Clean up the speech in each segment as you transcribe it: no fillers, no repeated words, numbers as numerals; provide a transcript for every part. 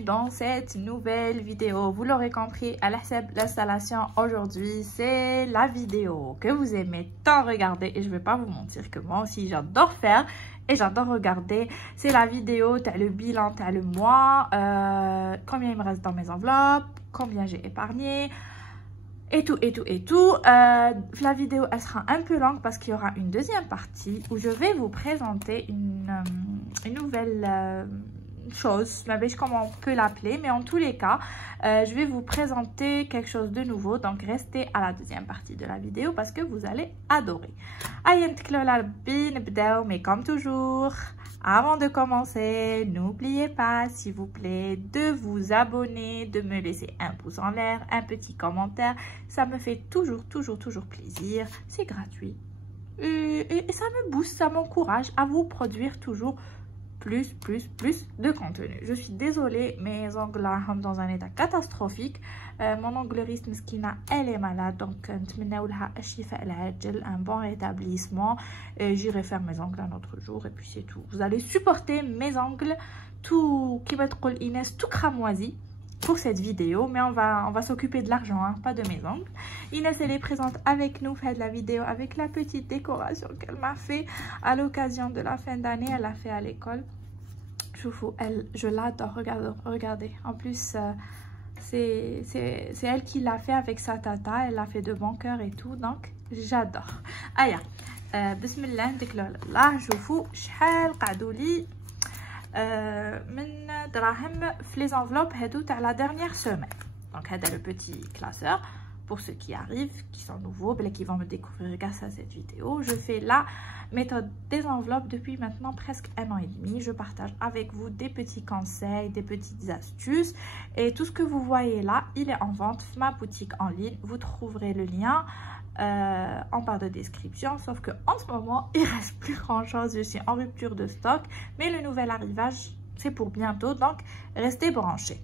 dans cette nouvelle vidéo. Vous l'aurez compris, à l'installation aujourd'hui, c'est la vidéo que vous aimez tant regarder. Et je ne vais pas vous mentir que moi aussi, j'adore faire et j'adore regarder. C'est la vidéo, tu as le bilan, tu as le mois, combien il me reste dans mes enveloppes, combien j'ai épargné. Et tout. La vidéo, elle sera un peu longue parce qu'il y aura une deuxième partie où je vais vous présenter une nouvelle chose. Je ne sais pas comment on peut l'appeler, mais en tous les cas, je vais vous présenter quelque chose de nouveau. Donc, restez à la deuxième partie de la vidéo parce que vous allez adorer. Mais comme toujours, avant de commencer, n'oubliez pas, s'il vous plaît, de vous abonner, de me laisser un pouce en l'air, un petit commentaire. Ça me fait toujours plaisir. C'est gratuit. Et ça me booste, ça m'encourage à vous produire toujours plus de contenu. Je suis désolée, mes ongles sont dans un état catastrophique. Mon ongleriste Meskina, elle est malade, donc un bon rétablissement. J'irai faire mes ongles un autre jour et puis c'est tout. Vous allez supporter mes ongles tout qui va être Inès tout cramoisi pour cette vidéo, mais on va s'occuper de l'argent, hein, pas de mes ongles. Inès, elle est présente avec nous, fait de la vidéo avec la petite décoration qu'elle m'a fait à l'occasion de la fin d'année. Elle l'a fait à l'école. Je l'adore, regardez. En plus, c'est elle qui l'a fait avec sa tata. Elle l'a fait de bon cœur et tout, donc j'adore. Aya, bismillah, là, شوفوا شحال قعدوا لي من دراهم في les enveloppes هادو تاع la dernière semaine. Donc هذا le petit classeur pour ceux qui arrivent, qui sont nouveaux, qui vont me découvrir grâce à cette vidéo. Je fais la méthode des enveloppes depuis maintenant presque 1 an et demi. Je partage avec vous des petits conseils, des petites astuces. Et tout ce que vous voyez là, il est en vente sur ma boutique en ligne. Vous trouverez le lien en barre de description. Sauf que en ce moment, il reste plus grand chose. Je suis en rupture de stock. Mais le nouvel arrivage, c'est pour bientôt. Donc, restez branchés.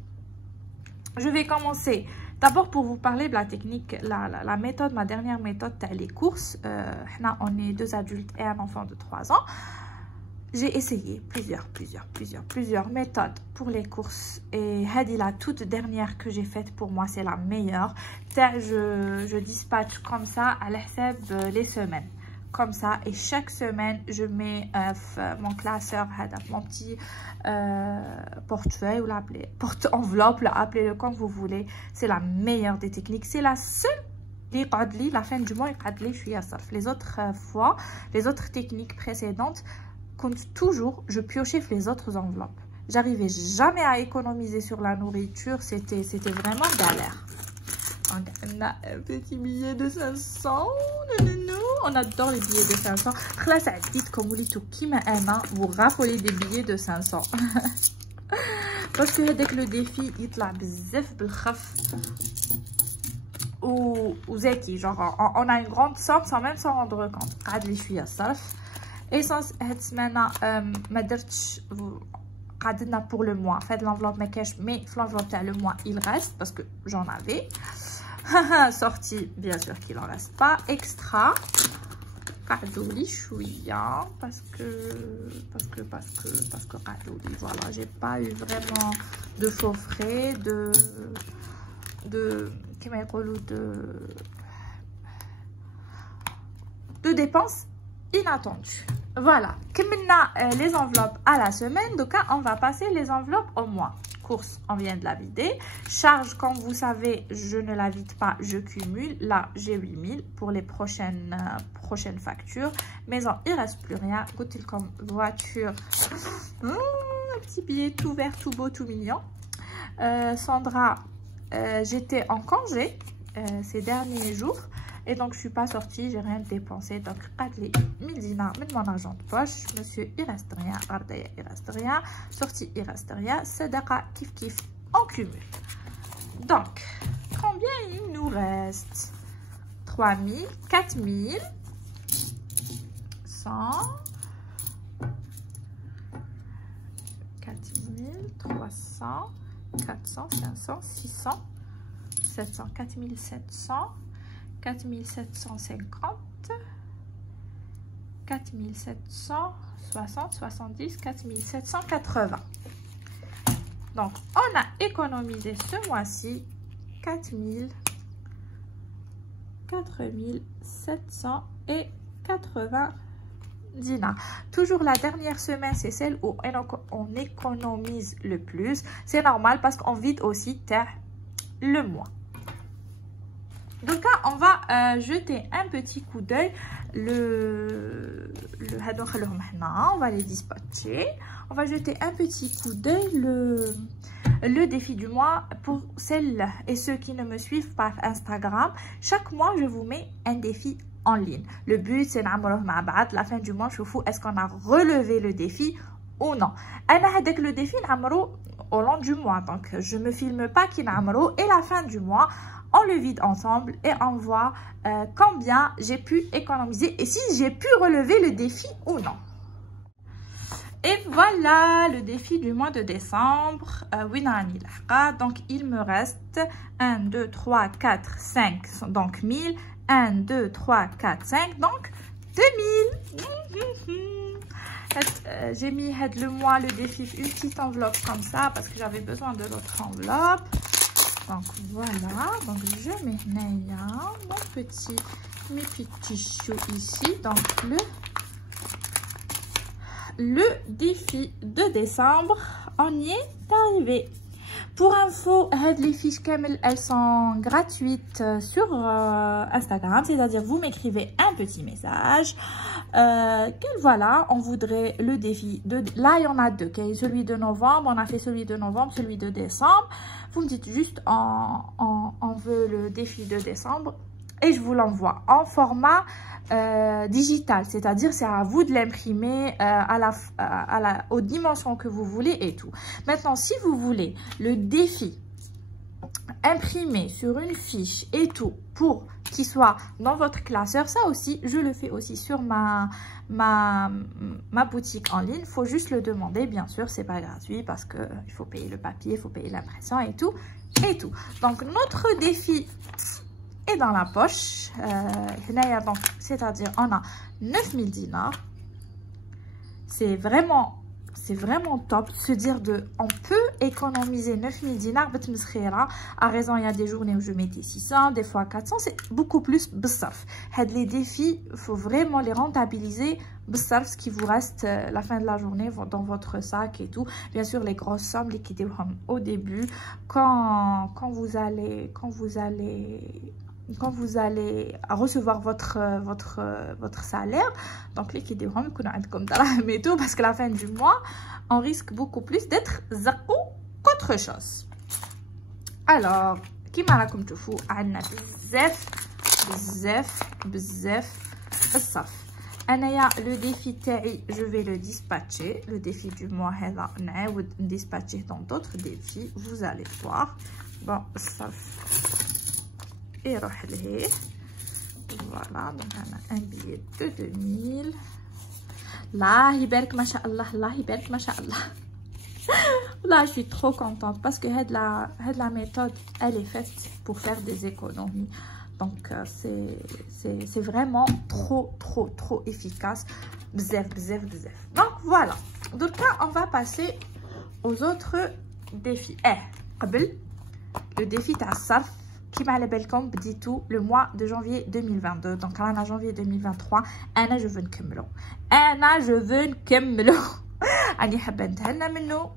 Je vais commencer d'abord pour vous parler de la technique, la méthode, ma dernière méthode, les courses. On est 2 adultes et un enfant de 3 ans. J'ai essayé plusieurs méthodes pour les courses. Et Hadi, la toute dernière que j'ai faite, pour moi, c'est la meilleure. Je dispatche comme ça à l'hsab les semaines. Comme ça, et chaque semaine je mets mon classeur, mon petit portefeuille ou porte-enveloppe, appelez-le comme vous voulez. C'est la meilleure des techniques, c'est la seule qui la fin du mois. Les autres fois, les autres techniques précédentes, compte toujours, je piochais les autres enveloppes. J'arrivais jamais à économiser sur la nourriture, c'était vraiment galère. On a un petit billet de 500. On adore les billets de 500. Là, ça dit comme vous raffolez des billets de 500. Parce que dès que le défi, il a bzef بالخف ou zeki, genre on a une grande somme sans même s'en rendre compte. قاعد لي شويه الصرف. Et sans cette semaine, ما درتش قعدنا pour le mois. Faites l'enveloppe mais cash, mais l'enveloppe le mois il reste parce que j'en avais. Sorti, bien sûr qu'il en reste pas. Extra. Cadouli chouïa. Parce que cadouli. Voilà, j'ai pas eu vraiment de faux frais, de dépenses inattendues. Voilà. Comme on a les enveloppes à la semaine, donc on va passer les enveloppes au mois. Course, on vient de la vider. Charge, comme vous savez, je ne la vide pas, je cumule. Là, j'ai 8000 pour les prochaines factures. Maison, il ne reste plus rien. Goûtez comme voiture. Un petit billet tout vert, tout beau, tout mignon. Sandra, j'étais en congé ces derniers jours. Et donc, je ne suis pas sortie, j'ai rien dépensé. Donc, les 1000 dinars de mon argent de poche. Monsieur, il reste rien. Ardaya, il reste rien. Sortie, il reste rien. Sadaqa, kif, en cumul. Donc, combien il nous reste? 3000, 4000, 100, 4000, 300, 400, 500, 600, 700, 4700. 4750, 4760, 70, 4780. Donc, on a économisé ce mois-ci 4780 dinars. Toujours la dernière semaine, c'est celle où on économise le plus. C'est normal parce qu'on vide aussi le mois. Donc là, on va jeter un petit coup d'œil. On va les dispatcher. On va jeter un petit coup d'œil le défi du mois pour celles et ceux qui ne me suivent par Instagram. Chaque mois, je vous mets un défi en ligne. Le but, c'est la fin du mois, je vous est-ce qu'on a relevé le défi ou non. Avec le défi, au long du mois. Donc, je me filme pas et la fin du mois, on le vide ensemble et on voit combien j'ai pu économiser et si j'ai pu relever le défi ou non. Et voilà le défi du mois de décembre. Donc, il me reste 1, 2, 3, 4, 5, donc 1000. 1, 2, 3, 4, 5, donc 2000. J'ai mis le mois, le défi, une petite enveloppe comme ça parce que j'avais besoin de l'autre enveloppe. Donc voilà, donc je mets mes petits choux ici. Donc le défi de décembre, on y est arrivé. Pour info, les fiches elles sont gratuites sur Instagram, c'est-à-dire vous m'écrivez un petit message. Voilà, on voudrait le défi de... Là, il y en a deux, okay? Celui de novembre, on a fait celui de novembre, celui de décembre. Vous me dites juste, on veut le défi de décembre et je vous l'envoie en format digital, c'est-à-dire c'est à vous de l'imprimer aux dimensions que vous voulez et tout. Maintenant, si vous voulez le défi imprimé sur une fiche et tout pour qu'il soit dans votre classeur, ça aussi, je le fais aussi sur ma boutique en ligne. Il faut juste le demander, bien sûr, c'est pas gratuit parce que il faut payer le papier, il faut payer l'impression et tout. Donc, notre défi est dans la poche, c'est-à-dire on a 9000 dinars. C'est vraiment top se dire on peut économiser 9000 dinars. À raison, il y a des journées où je mettais 600, des fois 400, c'est beaucoup plus b'saf. Les défis, il faut vraiment les rentabiliser b'saf, ce qui vous reste la fin de la journée dans votre sac et tout. Bien sûr, les grosses sommes, les qui au début, quand vous allez recevoir votre salaire, donc les qui diront comme tout, parce que la fin du mois on risque beaucoup plus d'être zakou qu'autre chose. Alors كيما راكم تشوفوا عندنا بزاف الصف. انايا le défi تاعي je vais le dispatcher, le défi du mois هذا نعاود dispatcher dans d'autres défis, vous allez voir. Bon, الصف et rohle. Voilà, donc on a un billet de 2000. Là, hiberk, masha'Allah, là, hiberk, masha'Allah. Là, je suis trop contente parce que la méthode, elle est faite pour faire des économies. Donc, c'est vraiment trop efficace. Bzef. Donc, voilà. Donc là, on va passer aux autres défis. Le défi t'as qui m'a l'air comme dit tout le mois de janvier 2022. Donc là, on a janvier 2023. je veux نكملو. أنا حابة نتهنى منه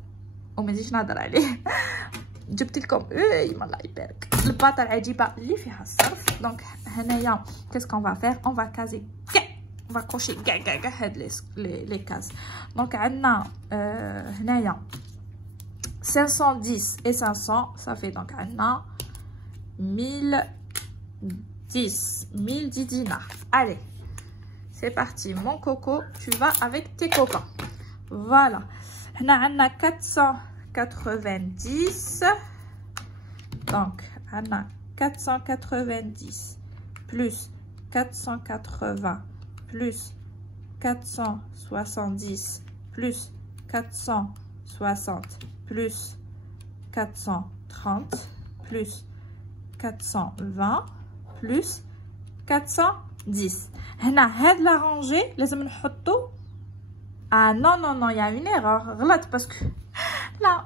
وما نزيدش نهضر عليه. جبت لكم الله يبارك الباطه العجيبه اللي فيها الصرف. دونك هنايا كاسكو va faire, on va caser, on va cocher كاع هاد les cases. دونك عندنا هنايا 510 et 500, ça fait donc عندنا 1010 dinars. Allez, c'est parti mon coco, tu vas avec tes copains. Voilà, on a 490. Donc on a 490 plus 480 plus 470 plus 460 plus 430 plus 420 plus 410. هنا هاد la rangée لازم نحطو. Ah non, il y a une erreur. Parce que là,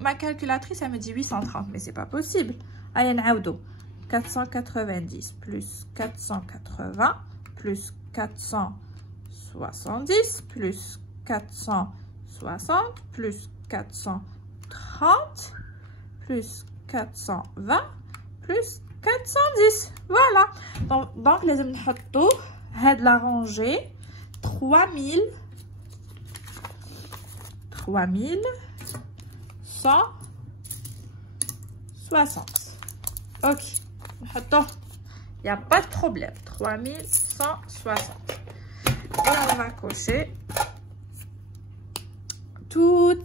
Ma calculatrice, elle me dit 830, mais c'est pas possible. Allez, نعاودو. 490 plus 480 plus 470 plus 460 plus 430 plus 420 plus 410. Voilà. Donc les amis, نحطو هاد la rangée 3160. Ok. Attends, il n'y a pas de problème. 3160. Et on va cocher toute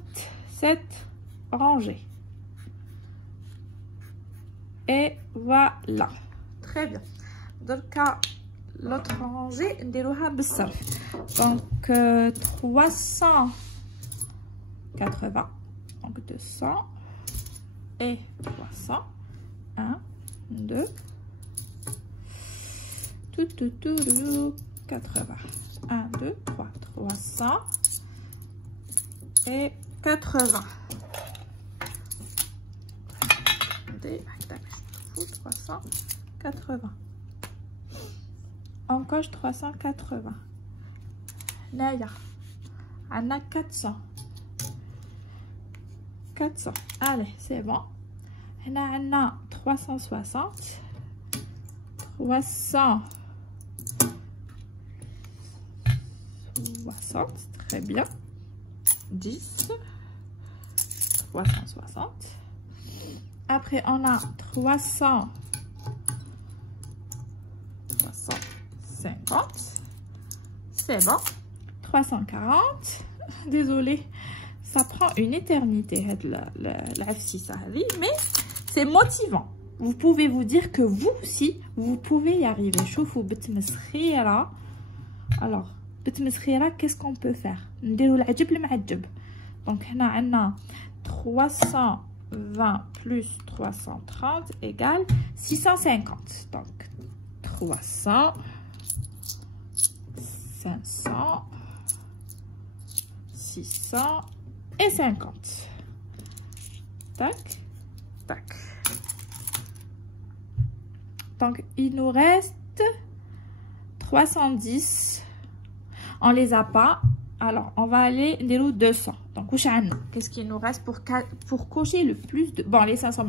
cette rangée. Et voilà. Très bien. Donc, l'autre rangée, on va donc 380. Donc 200 et 300. 1, 2, 80. 1, 2, 3, 300 et 80. 380. On coche 380. Là, on a 400. 400. Allez, c'est bon. On a 360. 360. Très bien. 10. 360. Après, on a 350. C'est bon. 340. Désolée. Ça prend une éternité, mais c'est motivant. Vous pouvez vous dire que vous aussi, vous pouvez y arriver. Alors, qu'est-ce qu'on peut faire? Donc, on a 320 plus 330 égale 650. Donc, 300, 500, 600 et 50. Tac, tac. Donc, il nous reste 310. On les a pas. Alors, on va aller des 200. Donc, qu'est-ce qu'il nous reste pour cocher le plus de... Bon, les 500,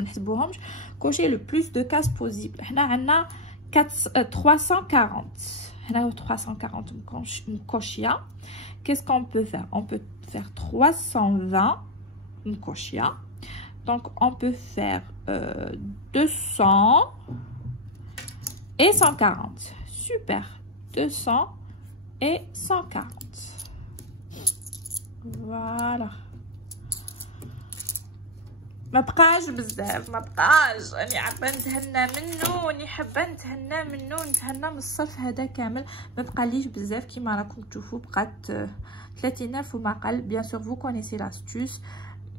cocher le plus de cases possible. On a 340. On a 340 cochia. Qu'est-ce qu'on peut faire? On peut faire 320 cochia. Donc, on peut faire 200 et 140. Super. 200 et 140. Voilà. ما بقاش بزاف، ما بقاش. راني حابه نتهنى منه، راني حابه نتهنى منه، نتهنى من الصرف هذا كامل. ما بقاليش بزاف كيما راكم تشوفوا. بقات 30000 وما قل. بيان سور فو كونيسي لاستوس.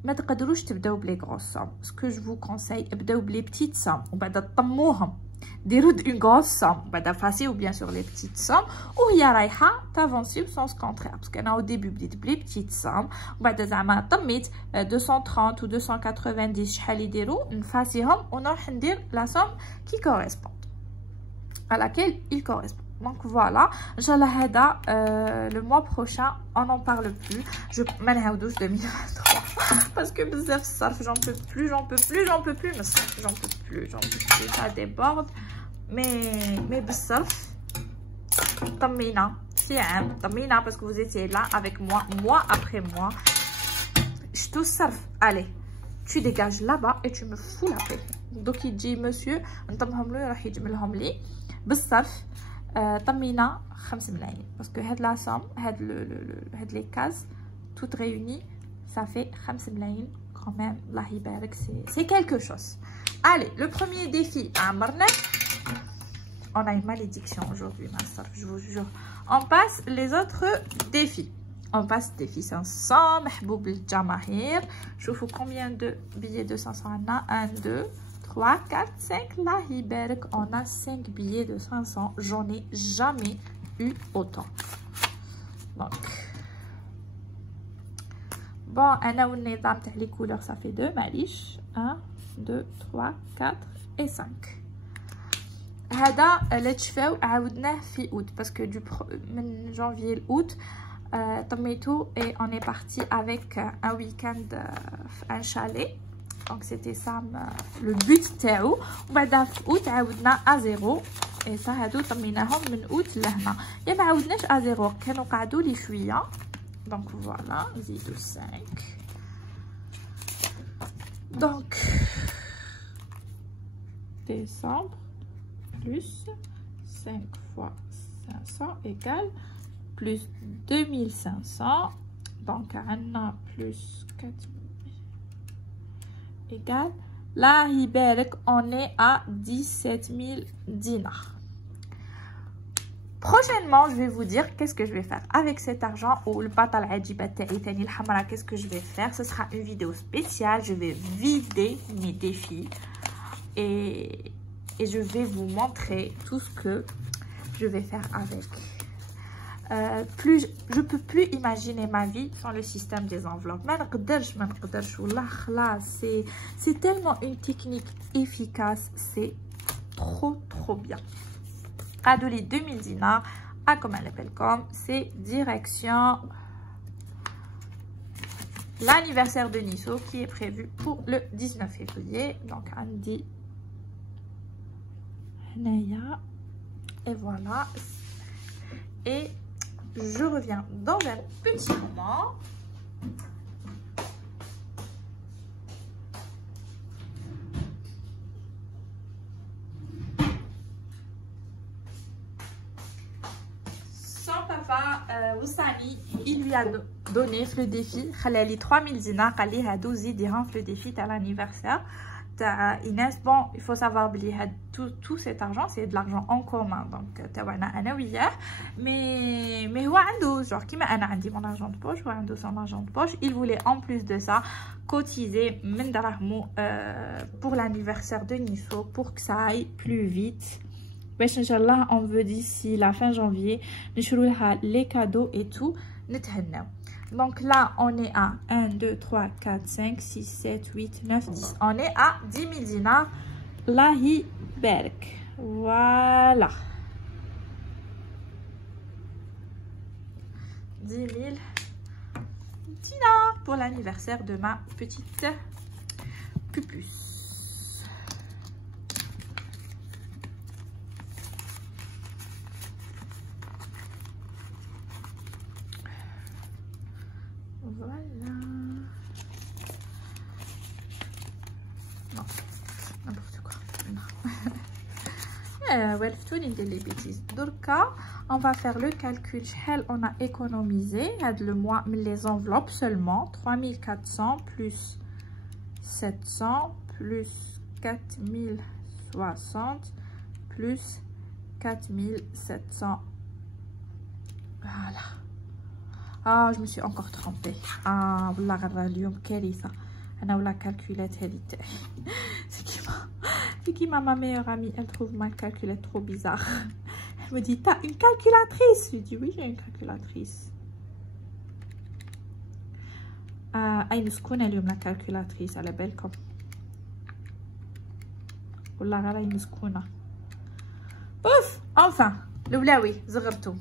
ما تقدروش تبداو بلي غروس سام. سكو جو فو كونساي ابداو بلي بتيت سام وبعد طموهم. ديروا اون غروس سام بعدا فاسيو بيان سور لي بتيت سام وهي رايحه تافونسي بسونس كونترير. باسكو انا او ديبي بديت بلي بتيت سام وبعدا زعما طميت 230 و 290 شحال يديروا نفاسيهم ونروح ندير لا سوم كي كوريسبوند à laquelle il correspond. Donc voilà, Inch'Allah hada, le mois prochain, on n'en parle plus. Je m'enhaudouche 2023 parce que bzaf sarf, j'en peux plus, mais ça déborde. Mais bzaf, tamina, tamina parce que vous étiez là avec moi, mois après mois. Je te sarf, allez, tu dégages là-bas et tu me fous la paix. Donc il dit monsieur, بالصرف طمينا 5 ملايين باسكو هاد لا سوم هاد لي كاز توت ريوني ça fait 5 ملايين quand même. الله يبارك, c'est quelque chose. Allez, le premier défi عمرنا. On a une malédiction aujourd'hui ma soeur, je vous jure. On passe les autres défis. On passe défi 500 محبوب الجماهير. شوفوا combien de billets de 500 عندنا. 1 2 3, 4, 5, là, on a 5 billets de 500. J'en ai jamais eu autant. Donc, bon انا والنظام تاع لي كولور ça fait 2 معليش 1 2 3 4 et 5 هذا اللي تشفاو عاودناه في août parce que من janvier لاوت طميتو et on est parti avec un week-end un chalet donc c'était ça le but تاعو وبعدها في août عاودنا à 0 et ça هادو طميناهم من août لهنا يا ما عاودناش à 0 كانوا قعدوا لي شويه donc voilà نزيدو 5 donc décembre plus 5 fois 500 égale plus 2500 donc عنا plus 4000 égale là يبارك on est à 17 000 dinars. Prochainement, je vais vous dire qu'est-ce que je vais faire avec cet argent ou le batal ajibat ta'i tani al-hamra, qu'est-ce que je vais faire. Ce sera une vidéo spéciale, je vais vider mes défis et je vais vous montrer tout ce que je vais faire avec. Je peux plus imaginer ma vie sans le système des enveloppes. C'est tellement une technique efficace, c'est trop bien. Adoli 2000 dinars, à comme elle appelle comme, c'est direction l'anniversaire de Nisso qui est prévu pour le 19 février. Donc Andy, Naya, et voilà. Et je reviens dans un petit moment. Oussani, il lui a donné le défi, il 3000 dinars, il a 12 dirhams le défi à l'anniversaire. Inès, bon, il faut savoir que tout cet argent, c'est de l'argent en commun. Donc, mais genre, qui m'a mon argent de poche, son argent de poche. Il voulait en plus de ça cotiser pour l'anniversaire de Nisso pour que ça aille plus vite. Inch'Allah, on veut d'ici la fin janvier, les cadeaux et tout. Donc là, on est à 1, 2, 3, 4, 5, 6, 7, 8, 9, 10. On est à 10 000 dinars. Lahi berk. Voilà. 10 000 dinars pour l'anniversaire de ma petite pupus. Voilà. Non, n'importe quoi. Les bêtises. Donc, on va faire le calcul. On a économisé le mois, les enveloppes seulement. 3400 plus 700 plus 4060 plus 4700. Voilà. Ah, je me suis encore trompée. Ah, والله غير اليوم كارثة. أنا ولا calculette هذه. C'est qui ma meilleure amie, elle trouve ma calculette trop bizarre. Elle me dit, t'as une calculatrice? Je dis, oui, j'ai une calculatrice. أين سكون اليوم la calculatrice? على بالكم. والله غير أين سكونة. Ouf, enfin, الولاوي زغرتو.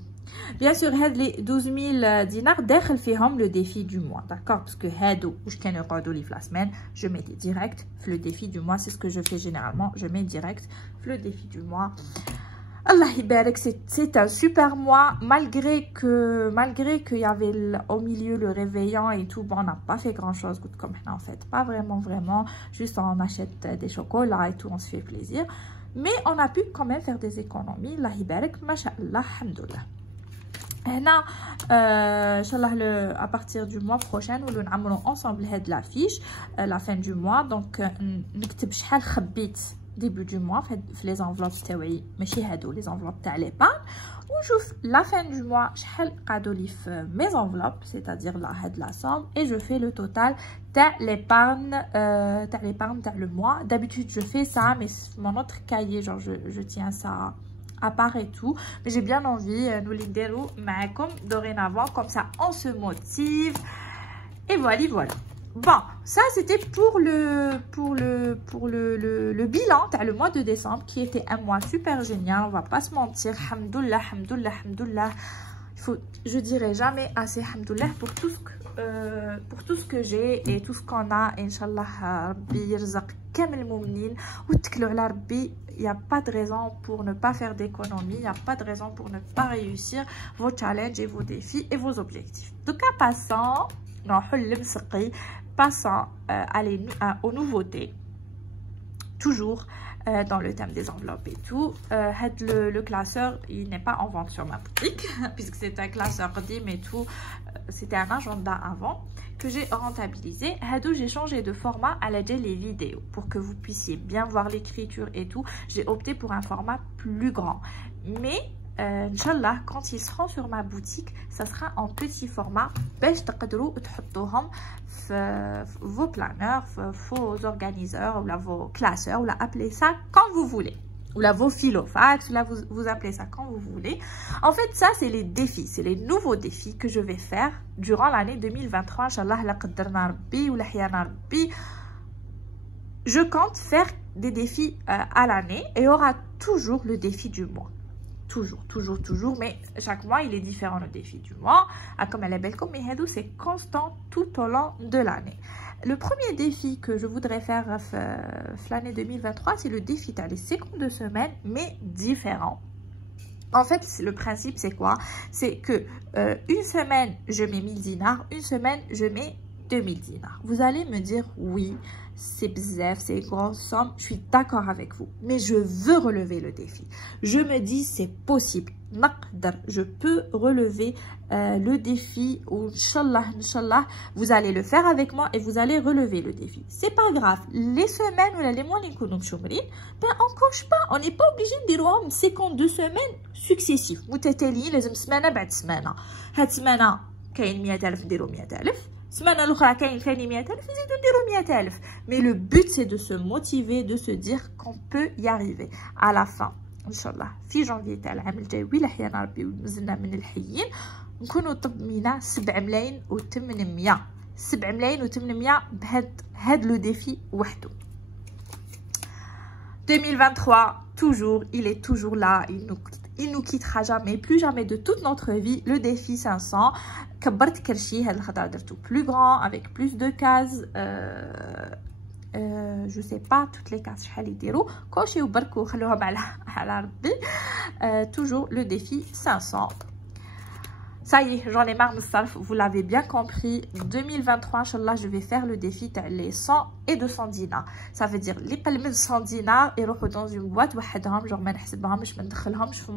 Bien sûr, les 12 000 dinars داخل فيهم le défi du mois, d'accord? Parce que هادو واش كانوا يقعدوا لي في la semaine, je mets direct le défi du mois, c'est ce que je fais généralement, je mets direct le défi du mois. Allah يبارك, c'est un super mois malgré qu'il y avait au milieu le réveillon et tout. Bon, on n'a pas fait grand chose comme en fait, pas vraiment, juste on achète des chocolats et tout, on se fait plaisir, mais on a pu quand même faire des économies. Allah يبارك, mashallah, alhamdoulilah. هنا ان شاء الله à partir du mois prochain nous نعملوا ensemble هاد l'affiche la fin du mois. donc نكتب شحال خبيت début du mois في les enveloppes تاعي, ماشي هادو les enveloppes تاع l'épargne, ونشوف la fin du mois شحال قعدوا لي في mes enveloppes, c'est-à-dire là هاد la somme, et je fais le total تاع l'épargne تاع le mois. D'habitude je fais ça, mais mon autre cahier, genre je tiens ça à part et tout, mais j'ai bien envie nous les déroule dorénavant, comme ça on se motive Et voilà, voilà. Bon, ça c'était pour le bilan le mois de décembre qui était un mois super génial, on va pas se mentir. Hamdoullah, hamdoullah, hamdoullah. Je dirais jamais assez hamdoullah pour tout ce que j'ai et tout ce qu'on a. Inch'Allah, Rabbi yirzaq kamel moumnin ou tklu ala Rabbi. Il n'y a pas de raison pour ne pas faire d'économie, il n'y a pas de raison pour ne pas réussir vos challenges et vos défis et vos objectifs. Donc, passons aux nouveautés, toujours dans le thème des enveloppes et tout. Le classeur, il n'est pas en vente sur ma boutique, puisque c'est un classeur dim et tout. C'était un agenda avant que j'ai rentabilisé. J'ai changé de format à l'aide les vidéos pour que vous puissiez bien voir l'écriture et tout. J'ai opté pour un format plus grand. Mais Inch'Allah, quand ils seront sur ma boutique, ça sera en petit format. Vos planeurs, vos organiseurs, ou là, vos classeurs, ou là, appelez ça quand vous voulez. Ou là, vos filofax, ou là, vous appelez ça quand vous voulez. En fait, ça, c'est les défis. C'est les nouveaux défis que je vais faire durant l'année 2023. Inch'Allah, la qaddarna rabbi ou la hiyana rabbi. Je compte faire des défis à l'année et il y aura toujours le défi du mois. Toujours, mais chaque mois il est différent le défi du mois. Comme elle est belle, mais c'est constant tout au long de l'année. Le premier défi que je voudrais faire l'année 2023, c'est le défi les 52 semaines, mais différent. En fait, le principe, c'est quoi? C'est que une semaine, je mets 1000 dinars, une semaine, je mets 2000 dinars. Vous allez me dire, oui, c'est bzef, c'est une grosse somme, je suis d'accord avec vous. Mais je veux relever le défi. Je me dis, c'est possible. Je peux relever le défi. Inch'Allah, vous allez le faire avec moi et vous allez relever le défi. C'est pas grave. Les semaines ou les mois, on coche pas. On n'est pas obligé de dire, oh, 52 semaines successives. Vous t'ételiez les semaines بعد semaine. Cette semaine, كاين 100,000 ديروا 100,000. سمانة الأخرى كاين ثاني 100,000 يزيدوا نديروا 100,000. Mais le but c'est de se motiver, de se dire qu'on peut y arriver. À la fin, Inch'Allah, في janvier تاع العام الجاي ولا حيانا ربي ونزلنا من الحيين نكونوا طمينا 7,800,000. 7,800,000 بهاد لو défi وحده. 2023, toujours, il est toujours là, il nous quittera jamais, plus jamais de toute notre vie. Le défi 500, كبرت كرشي هاد الخطرة درتو plus grand, avec plus de cases. Je sais pas toutes les cases شحال يديروا كلشي وبركو خلوهم على ربي. Toujours le défi 500. Ça y est, j'en ai marre, vous l'avez bien compris. 2023, Inch'Allah, je vais faire le défi les 100 et 200 dinars. Ça veut dire les palmes 100 dinars et dans une boîte, genre, je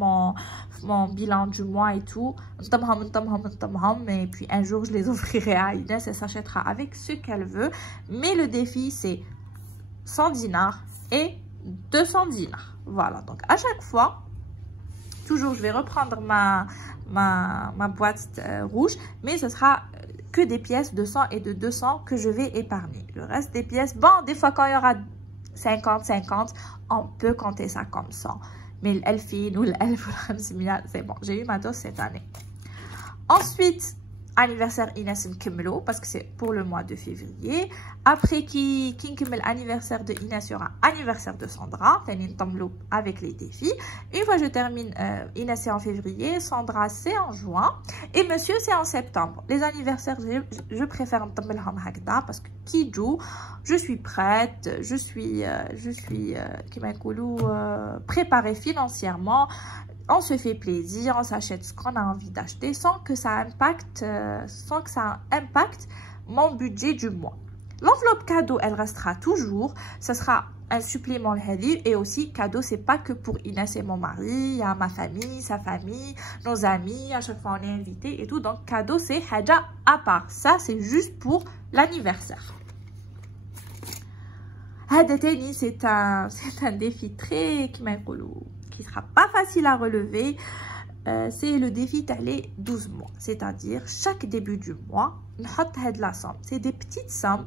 mon bilan du mois et tout. Et puis un jour, je les offrirai à Inès, elle s'achètera avec ce qu'elle veut. Mais le défi, c'est 100 dinars et 200 dinars. Voilà, donc à chaque fois, toujours, je vais reprendre ma boîte rouge, mais ce sera que des pièces de 100 et de 200 que je vais épargner. Le reste des pièces, bon, des fois quand il y aura 50-50, on peut compter ça comme 100. Mais l'elfine ou l'elf, c'est bon, j'ai eu ma dose cette année. Ensuite, anniversaire Inès Mkemlo, parce que c'est pour le mois de février. Après qui l'anniversaire de Inès, il y aura anniversaire de Sandra, avec les défis. Une fois je termine, Inès c'est en février, Sandra c'est en juin et Monsieur c'est en septembre. Les anniversaires, je préfère parce que qui joue, je suis prête, je suis préparée financièrement. On se fait plaisir, on s'achète ce qu'on a envie d'acheter sans que ça impacte mon budget du mois. L'enveloppe cadeau, elle restera toujours. Ça sera un supplément et aussi cadeau, c'est pas que pour Inès et mon mari, il y a ma famille, sa famille, nos amis, à chaque fois on est invité et tout. Donc cadeau, c'est haja à part. Ça, c'est juste pour l'anniversaire. C'est un défi très qui sera pas facile à relever. C'est le défi d'aller 12 mois, c'est-à-dire chaque début du mois, la somme. C'est des petites sommes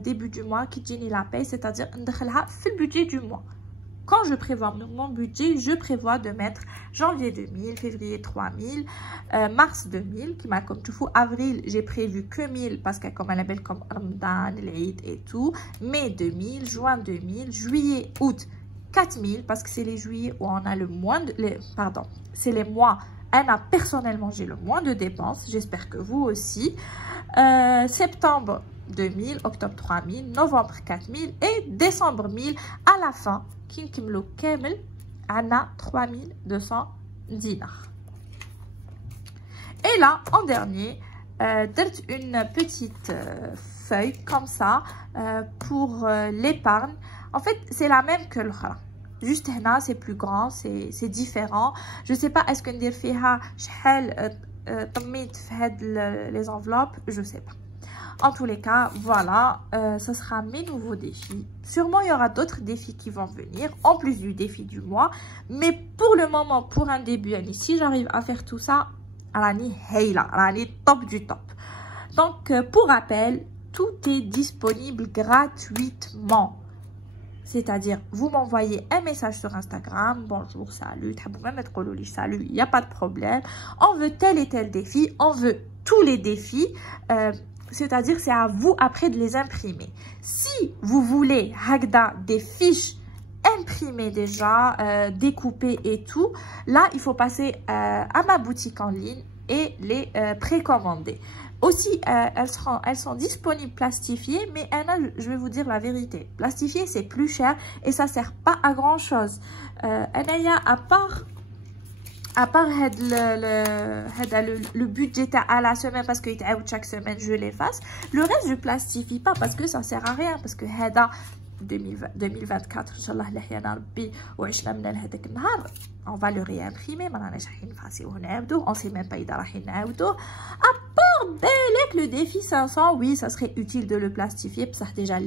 début du mois qui génèrent la paye, c'est-à-dire le budget du mois. quand je prévois mon budget, je prévois de mettre janvier 2000, février 3000, mars 2000, qui m'a comme tout fou. Avril, j'ai prévu que 1000 parce qu'il y a comme un label comme Ramadan, l'Eid et tout. Mai 2000, juin 2000, juillet, août 4000 parce que c'est les juillet où on a le moins de... c'est les mois. Anna, personnellement, j'ai le moins de dépenses. J'espère que vous aussi. Septembre 2000, octobre 3000, novembre 4000 et décembre 1000 à la fin. Kinkimlo Kemel, Anna 3200 dinars. Et là, en dernier, une petite feuille comme ça pour l'épargne. En fait, c'est la même que le khala. Juste là, c'est plus grand, c'est différent. Je sais pas, est-ce que ندير فيها شحال طميت في هاد les enveloppes, je sais pas. En tous les cas, voilà, ce sera mes nouveaux défis. Sûrement, il y aura d'autres défis qui vont venir, en plus du défi du mois. Mais pour le moment, pour un début, si j'arrive à faire tout ça, rani heila, rani top du top. Donc, pour rappel, tout est disponible gratuitement. C'est-à-dire, vous m'envoyez un message sur Instagram. Bonjour, salut, salut, il n'y a pas de problème. On veut tel et tel défi. On veut tous les défis. C'est-à-dire, c'est à vous après de les imprimer. Si vous voulez, Hagda, des fiches imprimées déjà, découpées et tout, là, il faut passer à ma boutique en ligne et les précommander. Aussi, elles sont disponibles plastifiées, mais je vais vous dire la vérité. Plastifié, c'est plus cher et ça sert pas à grand chose. À part le budget à la semaine parce que chaque semaine je l'efface, le reste je plastifie pas parce que ça sert à rien, parce que 2024 inchallah on va le réimprimer, on sait même pas à part le défi 500, oui ça serait utile de le plastifier parce que déjà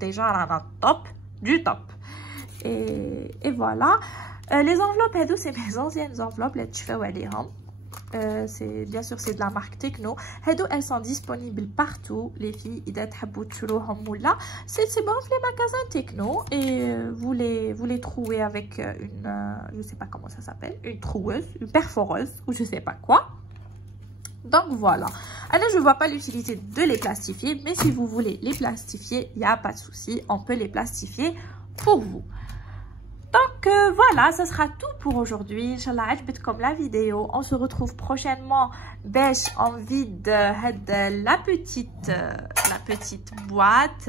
déjà top du top. Et voilà. Les enveloppes, c'est mes anciennes enveloppes, bien sûr, c'est de la marque Techno. Elles sont disponibles partout, les filles. C'est bon, les magasins Techno. Et vous les trouvez avec une, je sais pas comment ça s'appelle, une troueuse, une perforeuse ou je sais pas quoi. Donc voilà. Alors, je ne vois pas l'utilité de les plastifier, mais si vous voulez les plastifier, il n'y a pas de souci, on peut les plastifier pour vous. Donc voilà, ce sera tout pour aujourd'hui. Inch'Allah, comme la vidéo. On se retrouve prochainement. Bêche, on vide la petite boîte.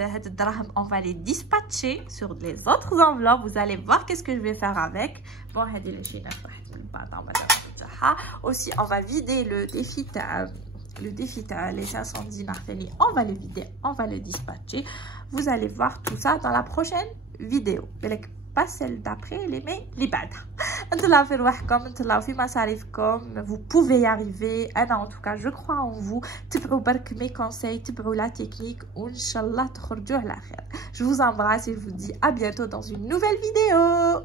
On va les dispatcher sur les autres enveloppes. Vous allez voir qu'est-ce que je vais faire avec. Bon, aussi, on va vider le défi. Les 500 dinars, on va le vider, on va le dispatcher. Vous allez voir tout ça dans la prochaine vidéo. Pas celle d'après, les bad. Vous pouvez y arriver. En tout cas, je crois en vous. Mes conseils, la technique. Je vous embrasse et je vous dis à bientôt dans une nouvelle vidéo.